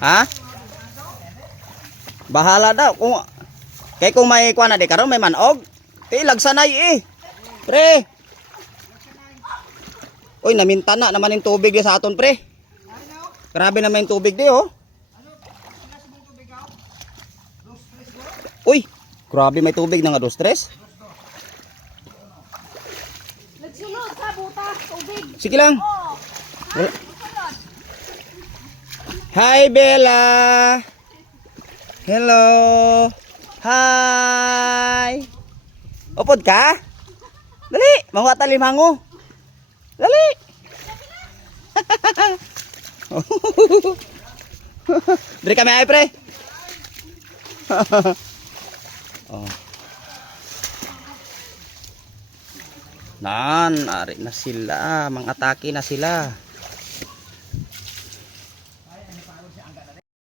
Ha? Bahala daw kung may kuha na di karon may manog. Lagsanay eh. Pre. Uy, namintana naman yung tubig di sa aton, pre. Grabe naman yung tubig di, oh. Uy, grabe may tubig na nga 2-3. Nagsulod sa butas, tubig. Sige lang. Oo. Hi, Bella. Hello. Hi. Upod ka? Dali, manguha ta limango. Dali. Dali kami ay, pre. Oh. Ari na sila, mga atake na sila.